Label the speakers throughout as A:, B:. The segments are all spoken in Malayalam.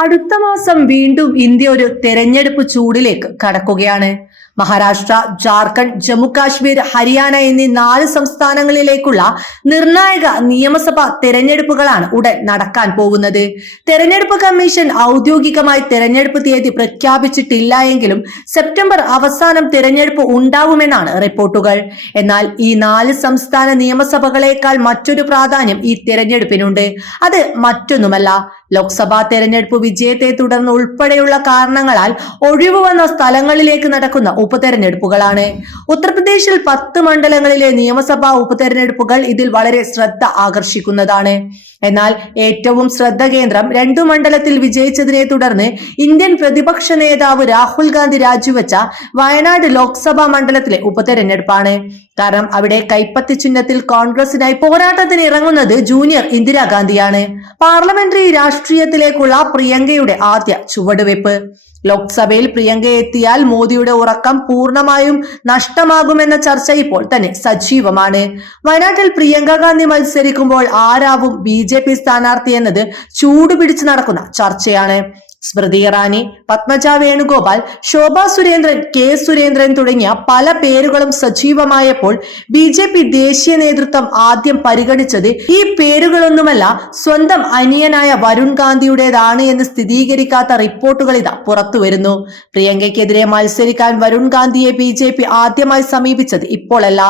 A: അടുത്ത മാസം വീണ്ടും ഇന്ത്യ ഒരു തെരഞ്ഞെടുപ്പ് ചൂടിലേക്ക് കടക്കുകയാണ്. മഹാരാഷ്ട്ര ജാർഖണ്ഡ് ജമ്മു കാശ്മീർ ഹരിയാന എന്നീ നാല് സംസ്ഥാനങ്ങളിലേക്കുള്ള നിർണായക നിയമസഭാ തെരഞ്ഞെടുപ്പുകളാണ് ഉടൻ നടക്കാൻ പോകുന്നത്. തെരഞ്ഞെടുപ്പ് കമ്മീഷൻ ഔദ്യോഗികമായി തെരഞ്ഞെടുപ്പ് തീയതി പ്രഖ്യാപിച്ചിട്ടില്ല എങ്കിലും സെപ്റ്റംബർ അവസാനം തെരഞ്ഞെടുപ്പ് ഉണ്ടാവുമെന്നാണ് റിപ്പോർട്ടുകൾ. എന്നാൽ ഈ നാല് സംസ്ഥാന നിയമസഭകളേക്കാൾ മറ്റൊരു പ്രാധാന്യം ഈ തെരഞ്ഞെടുപ്പിനുണ്ട്. അത് മറ്റൊന്നുമല്ല. ലോക്സഭാ തെരഞ്ഞെടുപ്പ് വിജയത്തെ തുടർന്ന് ഉൾപ്പെടെയുള്ള കാരണങ്ങളാൽ ഒഴിവ് വന്ന സ്ഥലങ്ങളിലേക്ക് നടക്കുന്ന ഉപതെരഞ്ഞെടുപ്പുകളാണ്. ഉത്തർപ്രദേശിൽ പത്ത് മണ്ഡലങ്ങളിലെ നിയമസഭാ ഉപതെരഞ്ഞെടുപ്പുകൾ ഇതിൽ വളരെ ശ്രദ്ധ ആകർഷിക്കുന്നതാണ്. എന്നാൽ ഏറ്റവും ശ്രദ്ധ കേന്ദ്രം രണ്ടു മണ്ഡലത്തിൽ വിജയിച്ചതിനെ തുടർന്ന് ഇന്ത്യൻ പ്രതിപക്ഷ നേതാവ് രാഹുൽ ഗാന്ധി രാജിവെച്ച വയനാട് ലോക്സഭാ മണ്ഡലത്തിലെ ഉപതെരഞ്ഞെടുപ്പാണ്. കാരണം അവിടെ കൈപ്പത്തി ചിഹ്നത്തിൽ കോൺഗ്രസിനായി പോരാട്ടത്തിന് ഇറങ്ങുന്നത് ജൂനിയർ ഇന്ദിരാഗാന്ധിയാണ് പാർലമെന്ററി രാഷ്ട്രീയത്തിലേക്കുള്ള പ്രിയങ്കയുടെ ആദ്യ ചുവടുവെപ്പ് ലോക്സഭയിൽ പ്രിയങ്ക എത്തിയാൽ മോദിയുടെ ഉറക്കം പൂർണമായും നഷ്ടമാകുമെന്ന ചർച്ച ഇപ്പോൾ തന്നെ സജീവമാണ്. വയനാട്ടിൽ പ്രിയങ്ക ഗാന്ധി മത്സരിക്കുമ്പോൾ ആരാവും ബി ജെ പി സ്ഥാനാർത്ഥി എന്നത് ചൂടുപിടിച്ച് നടക്കുന്ന ചർച്ചയാണ്. സ്മൃതി ഇറാനി പത്മജ വേണുഗോപാൽ ശോഭ സുരേന്ദ്രൻ കെ സുരേന്ദ്രൻ തുടങ്ങിയ പല പേരുകളും സജീവമായപ്പോൾ ബി ജെ പി ദേശീയ നേതൃത്വം ആദ്യം പരിഗണിച്ചത് ഈ പേരുകളൊന്നുമല്ല സ്വന്തം അനിയനായ വരുൺ ഗാന്ധിയുടേതാണ് എന്ന് സ്ഥിരീകരിക്കാത്ത റിപ്പോർട്ടുകൾ ഇതാ പുറത്തു വരുന്നു. പ്രിയങ്കയ്ക്കെതിരെ മത്സരിക്കാൻ വരുൺ ഗാന്ധിയെ ബി ജെ പി ആദ്യമായി സമീപിച്ചത് ഇപ്പോഴല്ല.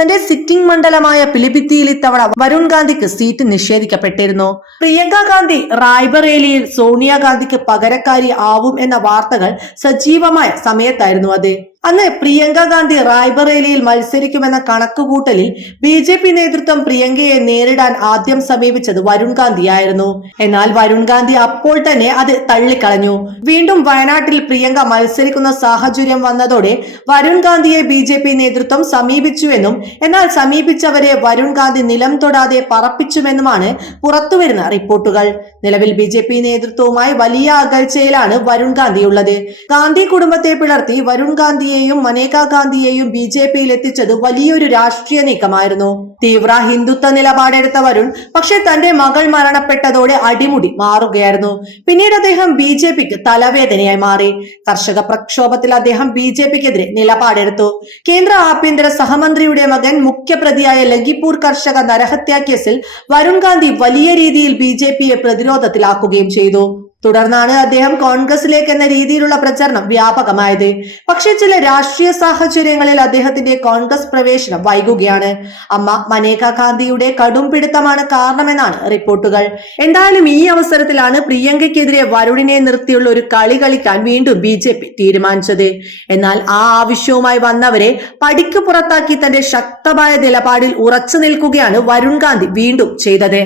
A: തന്റെ സിറ്റിംഗ് മണ്ഡലമായ പിലിഭിത്തിയിൽ ഇത്തവണ വരുൺ ഗാന്ധിക്ക് സീറ്റ് നിഷേധിക്കപ്പെട്ടിരുന്നു. പ്രിയങ്ക ഗാന്ധി റായ്ബറേലിയിൽ സോണിയാഗാന്ധിക്ക് പകരക്കാരി ആവും എന്ന വാർത്തകൾ സജീവമായ സമയത്തായിരുന്നു അത്. അന്ന് പ്രിയങ്ക ഗാന്ധി റായ്ബറേലിയിൽ മത്സരിക്കുമെന്ന കണക്കുകൂട്ടലിൽ ബി ജെ പി നേതൃത്വം പ്രിയങ്കയെ നേരിടാൻ ആദ്യം സമീപിച്ചത് വരുൺ ഗാന്ധിയായിരുന്നു. എന്നാൽ വരുൺ ഗാന്ധി അപ്പോൾ തന്നെ അത് തള്ളിക്കളഞ്ഞു. വീണ്ടും വയനാട്ടിൽ പ്രിയങ്ക മത്സരിക്കുന്ന സാഹചര്യം വന്നതോടെ വരുൺ ഗാന്ധിയെ ബി ജെ പി നേതൃത്വം സമീപിച്ചുവെന്നും എന്നാൽ സമീപിച്ചവരെ വരുൺ ഗാന്ധി നിലം തൊടാതെ പറപ്പിച്ചുവെന്നുമാണ് പുറത്തുവരുന്ന റിപ്പോർട്ടുകൾ. നിലവിൽ ബി ജെ പി നേതൃത്വവുമായി വലിയ അകൽച്ചയിലാണ് വരുൺ ഗാന്ധി ഉള്ളത് ഗാന്ധി കുടുംബത്തെ പിളർത്തി വരുൺ ഗാന്ധിയെയും മനേകാ ഗാന്ധിയെയും ബി ജെ പിയിൽ എത്തിച്ചത് വലിയൊരു രാഷ്ട്രീയ നീക്കമായിരുന്നു. തീവ്ര ഹിന്ദുത്വ നിലപാടെടുത്ത വരുൺ പക്ഷെ തന്റെ മകൾ മരണപ്പെട്ടതോടെ അടിമുടി മാറുകയായിരുന്നു. പിന്നീട് അദ്ദേഹം ബി ജെ പിക്ക് തലവേദനയായി മാറി. കർഷക പ്രക്ഷോഭത്തിൽ അദ്ദേഹം ബി ജെ പിക്കെതിരെ നിലപാടെടുത്തു. കേന്ദ്ര ആഭ്യന്തര സഹമന്ത്രിയുടെ മകൻ മുഖ്യപ്രതിയായ ലഖിപൂർ കർഷക നരഹത്യാ കേസിൽ വരുൺ ഗാന്ധി വലിയ രീതിയിൽ ബി ജെ പിയെ പ്രതിരോധത്തിലാക്കുകയും ചെയ്തു. തുടർന്നാണ് അദ്ദേഹം കോൺഗ്രസിലേക്ക് എന്ന രീതിയിലുള്ള പ്രചരണം വ്യാപകമായത്. പക്ഷേ ചില രാഷ്ട്രീയ സാഹചര്യങ്ങളിൽ അദ്ദേഹത്തിന്റെ കോൺഗ്രസ് പ്രവേശനം വൈകുകയാണ്. അമ്മ മനേക ഗാന്ധിയുടെ കടും പിടുത്തമാണ് കാരണമെന്നാണ് റിപ്പോർട്ടുകൾ. എന്തായാലും ഈ അവസരത്തിലാണ് പ്രിയങ്കയ്ക്കെതിരെ വരുണിനെ നിർത്തിയുള്ള ഒരു കളി കളിക്കാൻ വീണ്ടും ബി ജെ പി തീരുമാനിച്ചത്. എന്നാൽ ആ ആവശ്യവുമായി വന്നവരെ പടിക്ക് പുറത്താക്കി തന്റെ ശക്തമായ നിലപാടിൽ ഉറച്ചു നിൽക്കുകയാണ് വരുൺ ഗാന്ധി വീണ്ടും ചെയ്തത്.